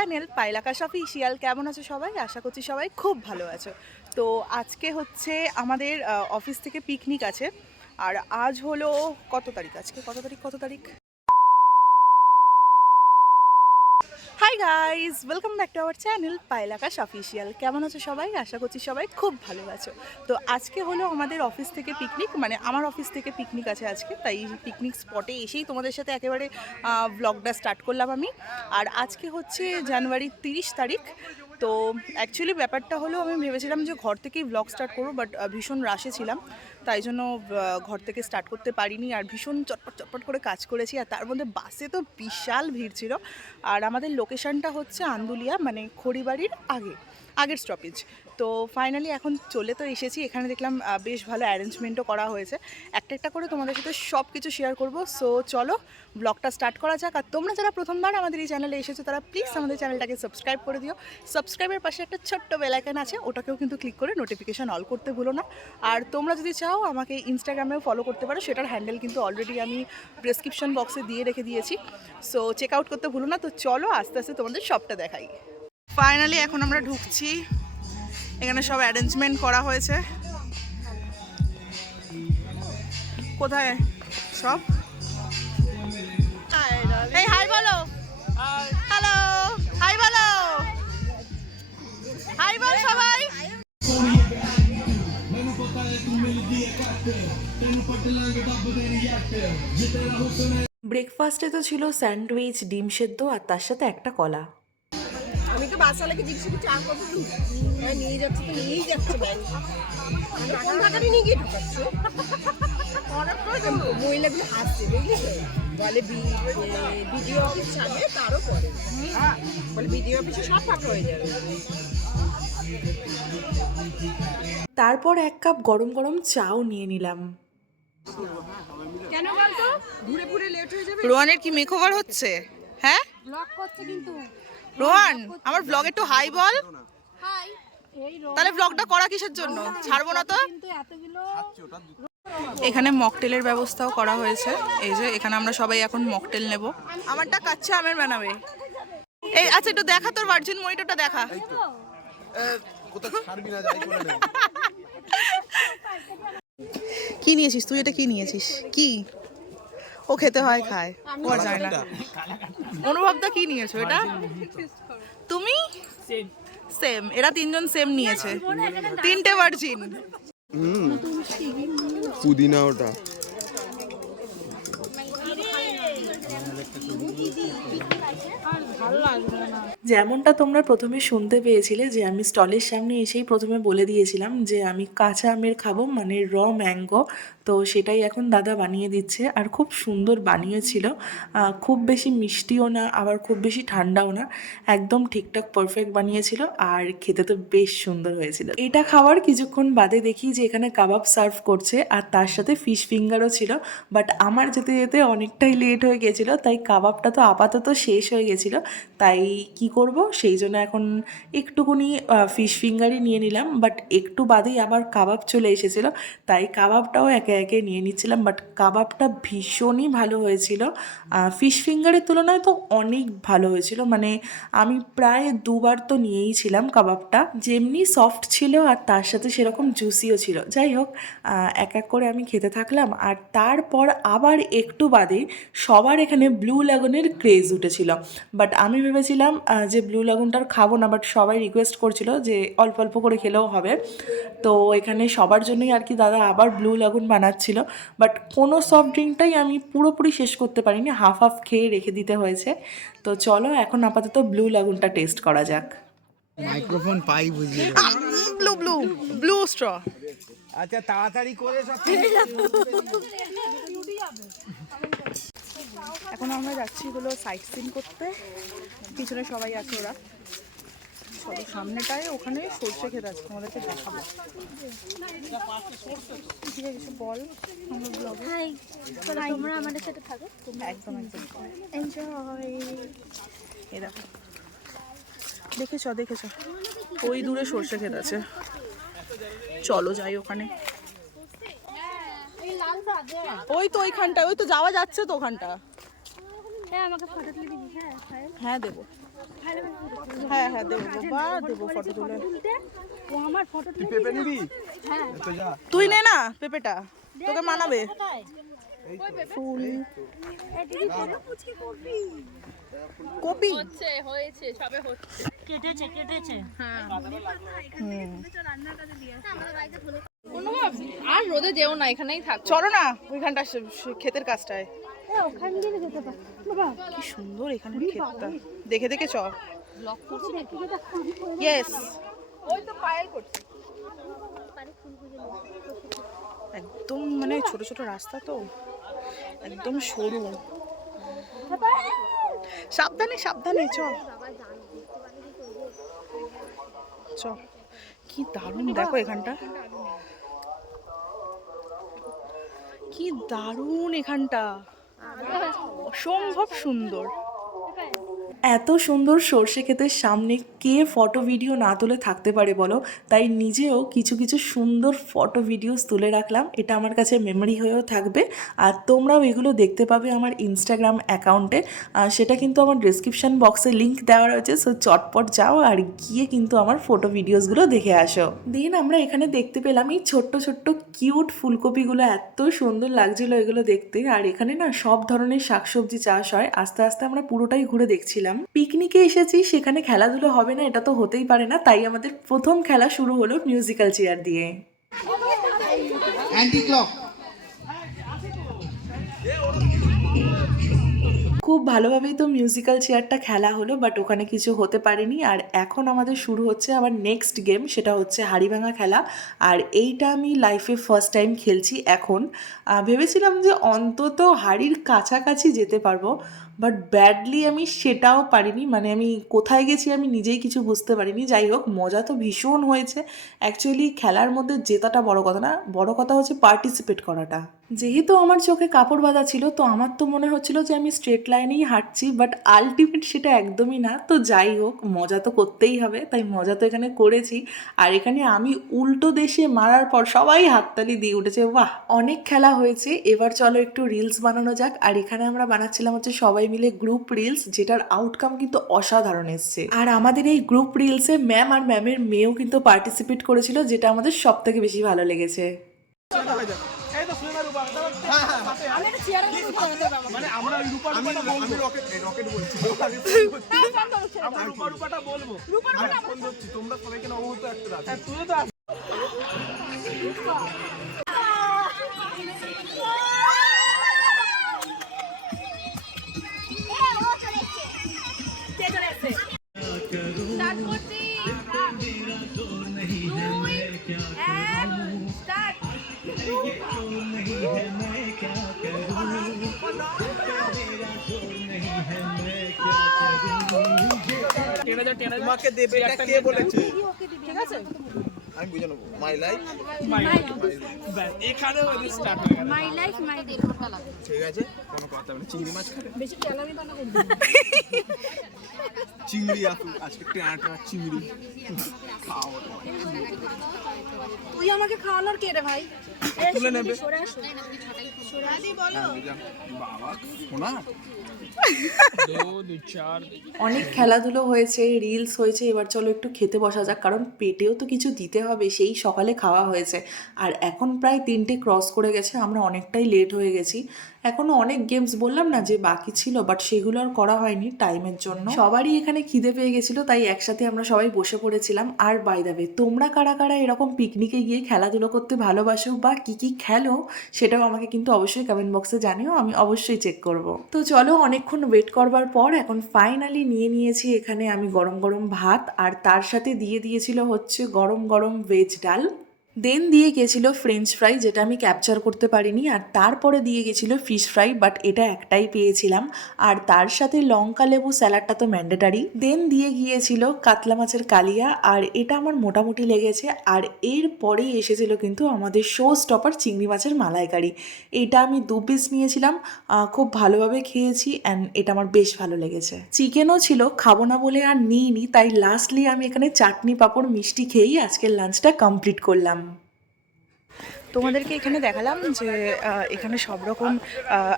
Channel Payel আকাশ official. কেমন আছো সবাই? আশা করছি সবাই খুব ভালো আছো। তো আজকে হচ্ছে আমাদের অফিস থেকে পিকনিক আছে। আর আজ হলো কত তারিখ? আজকে কত তারিখ? Hi guys, welcome back to our channel Payel Akash official. কেমন আছো সবাই? আশা করছি সবাই খুব ভালো আছো। তো আজকে হলো আমাদের অফিস থেকে পিকনিক, মানে আমার অফিস থেকে পিকনিক আছে আজকে। তাই পিকনিক স্পটে এসেই তোমাদের সাথে একেবারে ব্লগটা স্টার্ট করলাম আমি। আর আজকে হচ্ছে জানুয়ারির 30 তারিখ। তো অ্যাকচুয়ালি ব্যাপারটা হলো, আমি ভেবেছিলাম যে ঘর থেকেই ব্লগ স্টার্ট করবো, বাট ভীষণ রাশে ছিলাম, তাই জন্য ঘর থেকে স্টার্ট করতে পারিনি। আর ভীষণ চটপট করে কাজ করেছি, আর তার মধ্যে বাসে তো বিশাল ভিড় ছিল। আর আমাদের লোকেশনটা হচ্ছে আন্দুলিয়া, মানে খড়িবাড়ির আগের স্টপেজ। তো ফাইনালি এখন চলে তো এসেছি। এখানে দেখলাম বেশ ভালো অ্যারেঞ্জমেন্টও করা হয়েছে। একটা করে তোমাদের সাথে সব কিছু শেয়ার করব। সো চলো ব্লগটা স্টার্ট করা যাক। আর তোমরা যারা প্রথমবার আমাদের এই চ্যানেলে এসেছো তারা প্লিজ আমাদের চ্যানেলটাকে সাবস্ক্রাইব করে দিও। সাবস্ক্রাইবের পাশে একটা ছোট্ট বেল আইকন আছে, ওটাকেও কিন্তু ক্লিক করে নোটিফিকেশন অল করতে ভুলো না। আর তোমরা যদি চাও আমাকে ইনস্টাগ্রামেও ফলো করতে পারো, সেটার হ্যান্ডেল কিন্তু অলরেডি আমি ডেসক্রিপশন বক্সে দিয়ে রেখে দিয়েছি। সো চেক আউট করতে ভুলো না। তো চলো আস্তে আস্তে তোমাদের সবটা দেখাই। ফাইনালি এখন আমরা ঢুকছি। এখানে সব অ্যারেঞ্জমেন্ট করা হয়েছে। কোথায় সব? এই হাই বলো। হ্যালো, হাই বলো। হাই বল সবাই। ব্রেকফাস্টে তো ছিল স্যান্ডউইচ, ডিম সেদ্ধ আর তার সাথে একটা কলা। আমি তো বাচ্চালাকে জিজ্ঞেস করি চা কত নিয়ে যাচ্ছে, তো নিয়েই যাচ্ছে ব্যাংক। কোন টাকাটা নিয়ে গিয়ে ঢুকাচ্ছে মহিলাগুলো হাসছে, বুঝলি তো? বলে বিডিও অফিস ছাড়বে তারও পরে, বলে বিডিও অফিসে সব ফাঁকা হয়ে যাবে। তারপর এক কাপ গরম গরম চাও নিয়ে নিলাম। কেন বলতো? ঘুরে ঘুরে লেট হয়ে যাবে। রোহানের কি মেকওভার হচ্ছে? হ্যাঁ ব্লগ করছে কিন্তু। রোহান, আমার ব্লগ একটু হাই বল। হাই। তাহলে ব্লগটা করা কিসের জন্য? ছাড়বো না তো। কিন্তু এতগুলো এখানে মকটেলের ব্যবস্থাও করা হয়েছে। এই যে এখানে আমরা সবাই এখন মকটেল নেব। আমারটা কাচ্চা আমের বানাবে। এই আচ্ছা, একটু দেখা তোর ভার্জিন মহিটোটা দেখা। কি নিয়েছিস তুই? এটা কি নিয়েছিস? কি ও খেতে হয় খায়, ও আর যায় না। অনুভবটা কি নিয়েছো? এটা তুমি সেম, এরা তিনজন সেম নিয়েছে, তিনটে ভার্জিন। পুদিনা ওটা যেমনটা তোমরা প্রথমে শুনতে পেয়েছিলে, যে আমি স্টলের সামনে এসেই প্রথমে বলে দিয়েছিলাম যে আমি কাঁচা আমের খাবো, মানে র ম্যাঙ্গো। তো সেটাই এখন দাদা বানিয়ে দিচ্ছে, আর খুব সুন্দর বানিয়েছিল। খুব বেশি মিষ্টিও না, আবার খুব বেশি ঠান্ডাও না, একদম ঠিকঠাক পারফেক্ট বানিয়েছিল। আর খেতে তো বেশ সুন্দর হয়েছিল। এটা খাওয়ার কিছুক্ষণ বাদে দেখি যে এখানে কাবাব সার্ভ করছে, আর তার সাথে ফিশ ফিঙ্গারও ছিল। বাট আমার যেতে যেতে অনেকটাই লেট হয়ে গেছিলো, তাই কাবাবটা তো আপাতত শেষ হয়ে গেছিলো। তাই কি করব, সেই জন্য এখন একটুকুনি ফিশ ফিঙ্গারই নিয়ে নিলাম। বাট একটু বাদেই আবার কাবাব চলে এসেছিলো, তাই কাবাবটাও একে একে নিয়ে নিচ্ছিলাম। বাট কাবাবটা ভীষণই ভালো হয়েছিল, ফিশ ফিঙ্গারের তুলনায় তো অনেক ভালো হয়েছিল। মানে আমি প্রায় দুবার তো নিয়েই ছিলাম কাবাবটা, যেমনি সফট ছিল আর তার সাথে সেরকম জুসিও ছিল। যাই হোক, এক এক করে আমি খেতে থাকলাম। আর তারপর আবার একটু বাদে সবার এখানে ব্লু লাগুনের ক্রেজ উঠেছিল। বাট আমি ভেবেছিলাম যে ব্লু লাগুনটার খাবো না, বাট সবাই রিকোয়েস্ট করছিল যে অল্প অল্প করে খেলেও হবে। তো এখানে সবার জন্যই আর কি দাদা আবার ব্লু লাগুন বানাচ্ছিল। বাট কোনো সফট ড্রিঙ্কটাই আমি পুরোপুরি শেষ করতে পারিনি, হাফ হাফ খেয়ে রেখে দিতে হয়েছে। তো চলো এখন আপাতত ব্লু লাগুনটা টেস্ট করা যাক। মাইক্রোফোন পাই বুঝিয়ে ব্লু ব্লু ব্লু স্ট্র। আচ্ছা তাড়াতাড়ি করে সব এখন আমরা যাচ্ছি হলো সাইট সিন করতে। পিছনে সবাই আছে, ওরা সবাই সামনেটায় ওখানে সর্ষে খেতে আছে, তোমাদেরকে দেখাবো। ঠিক আছে, কিছু বল আমার ব্লগে। তোমরা আমাদের সাথে থাকো। একদম একদম এনজয়। এই দেখো, দেখেছ ওই দূরে সর্ষে খেতে আছে। চলো যাই ওখানে। ওই তো ওইখানটা, ওই তো যাওয়া যাচ্ছে তো ওখানটা। হ্যাঁ আমাকে ফটো তুলে দিবি। হ্যাঁ হ্যাঁ দেবো। হ্যাঁ হ্যাঁ দেবো বাবা, দেবো ফটো তুলে। ও আমার ফটো তুলে পেপে নিবি? হ্যাঁ তো যা। তুই নে না পেঁপেটা, তোকে মানাবে। ফুল এই দিদি ফটো পুচকে করবি কপি। কেটেছে আর রোদে যেও না, এখানেই থাক। চলো না ওইখানটা ক্ষেতের কাজটায়। ওখান দিয়ে যেতে পার বাবা কি সুন্দর এখানে ক্ষেতটা, দেখে দেখে চ। দেখি যেটা ইয়েস, ওই তো পায়েল করছে। একদম মানে ছোট ছোট রাস্তা তো, একদম সরু। সাবধানে সাবধানে চ চ। কি দারুণ দেখো এখানটা, কি দারুণ এখানটা, অসম্ভব সুন্দর। এত সুন্দর সর্ষে ক্ষেতের সামনে কে ফটো ভিডিও না তুলে থাকতে পারে বলো? তাই নিজেও কিছু কিছু সুন্দর ফটো ভিডিওস তুলে রাখলাম, এটা আমার কাছে মেমোরি হয়েও থাকবে। আর তোমরাও এগুলো দেখতে পাবে আমার ইনস্টাগ্রাম অ্যাকাউন্টে, সেটা কিন্তু আমার ডিসক্রিপশান বক্সে লিঙ্ক দেওয়া রয়েছে। সো চটপট যাও আর গিয়ে কিন্তু আমার ফটো ভিডিওসগুলো দেখে আসো। দেন আমরা এখানে দেখতে পেলাম এই ছোট্ট ছোট্ট কিউট ফুলকপিগুলো, এত সুন্দর লাগছিল এগুলো দেখতে। আর এখানে না সব ধরনের শাকসবজি চাষ হয়। আস্তে আস্তে আমরা পুরোটাই ঘুরে দেখছিলাম। পিকনিকে এসেছি, সেখানে খেলাধুলো হবে না এটা তো হতেই পারে না, তাই আমাদের প্রথম খেলা শুরু হলো মিউজিক্যাল চেয়ার দিয়ে। Anti clock. খুব ভালোভাবেই তো মিউজিক্যাল চেয়ারটা খেলা হলো, বাট ওখানে কিছু হতে পারেনি। আর এখন আমাদের শুরু হচ্ছে আবার নেক্সট গেম, সেটা হচ্ছে হাড়িভাঙা খেলা। আর এইটা আমি লাইফে ফার্স্ট টাইম খেলছি এখন। ভেবেছিলাম যে অন্তত হাড়ির কাছাকাছি যেতে পারবো, বাট ব্যাডলি আমি সেটাও পারিনি। মানে আমি কোথায় গেছি আমি নিজেই কিছু বুঝতে পারিনি। যাই হোক, মজা তো ভীষণ হয়েছে। অ্যাকচুয়ালি খেলার মধ্যে জেতাটা বড় কথা না, বড় কথা হচ্ছে পার্টিসিপেট করাটা। যেহেতু আমার চোখে কাপড় বাঁধা ছিল, তো আমার তো মনে হচ্ছিল যে আমি স্ট্রেট লাইনেই হাঁটছি, বাট আলটিমেট সেটা একদমই না। তো যাই হোক, মজা তো করতেই হবে, তাই মজা তো এখানে করেছি। আর এখানে আমি উল্টো দেশে মারার পর সবাই হাততালি দিয়ে উঠেছে, বাহ অনেক খেলা হয়েছে, এবার চলো একটু রিলস বানানো যাক। আর এখানে আমরা বানাচ্ছিলাম হচ্ছে সবাই মিলে গ্রুপ রিলস, যেটার আউটকাম কিন্তু অসাধারণ এসছে। আর আমাদের এই গ্রুপ রিলসে ম্যাম আর ম্যামের মেয়েও কিন্তু পার্টিসিপেট করেছিল, যেটা আমাদের সব থেকে বেশি ভালো লেগেছে। আমি রকেট বলছি। তোমরা সবাইকে নবমত একটা রাত। তোমাকে দেবে এটা কে বলেছে? ঠিক আছে, আমি বুঝে নেবো। My life my life my day ঠিক আছে, কোনো কথা নেই। চিংড়ি মাছ খাবে? চিংড়ি আসুক আজকে, টেনা চিংড়ি খাও। তুই আমাকে খাওয়ানোর কে রে ভাই? তুলে নেবে সরে আসো বাবা। শোনা অনেক খেলাধুলো হয়েছে, রিলস হয়েছে, এবার চলো একটু খেতে বসা যাক, কারণ পেটেও তো কিছু দিতে হবে। সেই সকালে খাওয়া হয়েছে আর এখন প্রায় 3টে ক্রস করে গেছে, আমরা অনেকটাই লেট হয়ে গেছি। এখনও অনেক গেমস বললাম না যে বাকি ছিল, বাট সেগুলো আর করা হয়নি টাইমের জন্য। সবারই এখানে খিদে পেয়ে গেছিলো, তাই একসাথে আমরা সবাই বসে পড়েছিলাম। আর বাই দ্য ওয়ে, তোমরা কারা কারা এরকম পিকনিকে গিয়ে খেলাধুলো করতে ভালোবাসো বা কী কী খেলো, সেটাও আমাকে কিন্তু অবশ্যই কমেন্ট বক্সে জানিও, আমি অবশ্যই চেক করব। তো চলো, অনেকক্ষণ ওয়েট করবার পর এখন ফাইনালি নিয়ে নিয়েছি এখানে আমি গরম গরম ভাত, আর তার সাথে দিয়ে দিয়েছিল হচ্ছে গরম গরম ভেজ ডাল। দেন দিয়ে গেছিলো ফ্রেঞ্চ ফ্রাই, যেটা আমি ক্যাপচার করতে পারিনি। আর তারপরে দিয়ে গেছিলো ফিশ ফ্রাই, বাট এটা একটাই পেয়েছিলাম। আর তার সাথে লঙ্কা লেবু স্যালাডটা তো ম্যান্ডেটারি। দেন দিয়ে গিয়েছিল কাতলা মাছের কালিয়া, আর এটা আমার মোটামুটি লেগেছে। আর এর পরেই এসেছিলো কিন্তু আমাদের শো স্টপার চিংড়ি মাছের মালাইকারি। এটা আমি 2 পিস নিয়েছিলাম, খুব ভালোভাবে খেয়েছি অ্যান্ড এটা আমার বেশ ভালো লেগেছে। চিকেনও ছিল, খাবো না বলে আর নিইনি, তাই লাস্টলি আমি এখানে চাটনি পাঁপড় মিষ্টি খেয়েই আজকের লাঞ্চটা কমপ্লিট করলাম। তোমাদেরকে এখানে দেখালাম যে এখানে সব রকম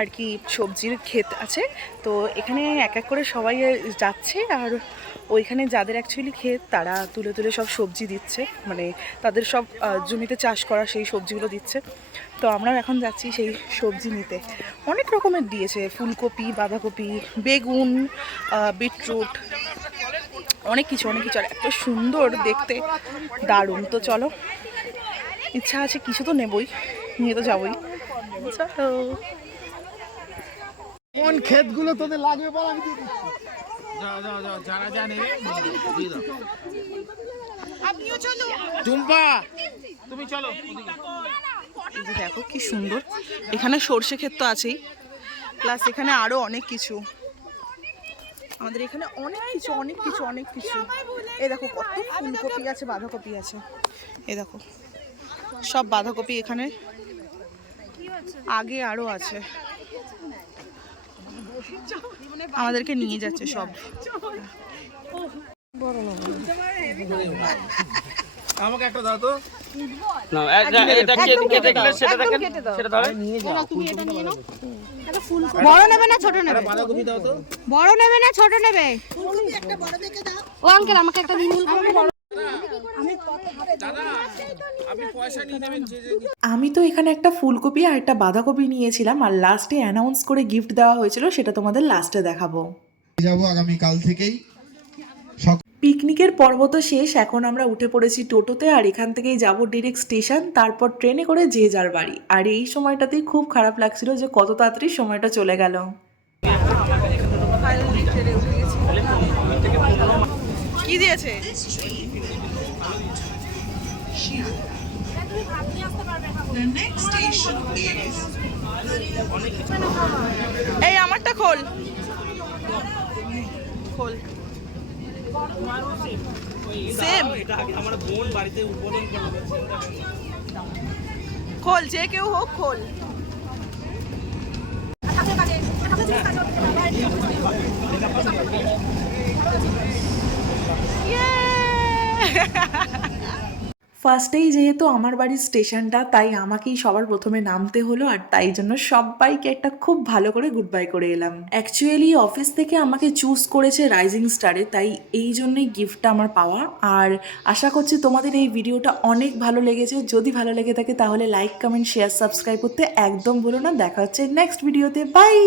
আর কি সবজির ক্ষেত আছে। তো এখানে এক এক করে সবাই যাচ্ছে, আর ওইখানে যাদের অ্যাকচুয়ালি ক্ষেত তারা তুলে তুলে সব সবজি দিচ্ছে, মানে তাদের সব জমিতে চাষ করা সেই সবজিগুলো দিচ্ছে। তো আমরাও এখন যাচ্ছি সেই সবজি নিতে। অনেক রকমের দিয়েছে, ফুলকপি, বাঁধাকপি, বেগুন, বিটরুট, অনেক কিছু আর এত সুন্দর দেখতে, দারুণ। তো চলো, ইচ্ছা আছে কিছু তো নেবই, নিয়ে তো যাবোই। চলো। কোন ক্ষেতগুলো তোদের লাগবে বল, আমি দিয়ে দিচ্ছি। যারা জানে দিয়ে দাও। টুম্পা তুমি চলো। এই যে দেখো কি সুন্দর, এখানে সর্ষে ক্ষেত তো আছেই, প্লাস এখানে আরো অনেক কিছু, আমাদের এখানে অনেক কিছু। এই দেখো কত ফুলকপি আছে, বাঁধাকপি আছে। এই দেখো সব বাঁধাকপি এখানে, আগে আরো আছে। আমাদেরকে নিয়ে যাচ্ছে সব। আমাকে একটা দাও তো। বড় নেবে না ছোট নেবে? বাঁধাকপি দাও তো। বড় নেবে না ছোট নেবে? একটা বড় দেখে দাও। ও আঙ্কেল আমাকে একটা দিন। দাদা আপনি পয়সা নিয়ে নেবেন যে আমি তো এখানে একটা ফুলকপি আর একটা বাঁধাকপি নিয়েছিলাম, আর লাস্টে অ্যানাউন্স করে গিফট দেওয়া হয়েছিল, সেটা তোমাদের লাস্টে দেখাবো। যাব আগামীকাল থেকেই। পিকনিকের পর্ব তো শেষ, এখন আমরা উঠে পড়েছি টোটোতে, আর এখান থেকেই যাব ডিরেক্ট স্টেশন, তারপর ট্রেনে করে যে যার বাড়ি। আর এই সময়টাতেই খুব খারাপ লাগছিল যে কত তাড়াতাড়ি সময়টা চলে গেল। কি দিয়েছে? এই আমারটা খোল খোল। সেম খোল, যে কেউ হোক খোল। ফার্স্টেই যেহেতু আমার বাড়ির স্টেশনটা, তাই আমাকেই সবার প্রথমে নামতে হলো, আর তাই জন্য সবাইকে একটা খুব ভালো করে গুড বাই করে এলাম। অ্যাকচুয়ালি অফিস থেকে আমাকে চুজ করেছে রাইজিং স্টারে, তাই এই জন্যই গিফটটা আমার পাওয়া। আর আশা করছি তোমাদের এই ভিডিওটা অনেক ভালো লেগেছে। যদি ভালো লেগে থাকে তাহলে লাইক, কমেন্ট, শেয়ার, সাবস্ক্রাইব করতে একদম ভুলো না। দেখা হচ্ছে নেক্সট ভিডিওতে। বাই।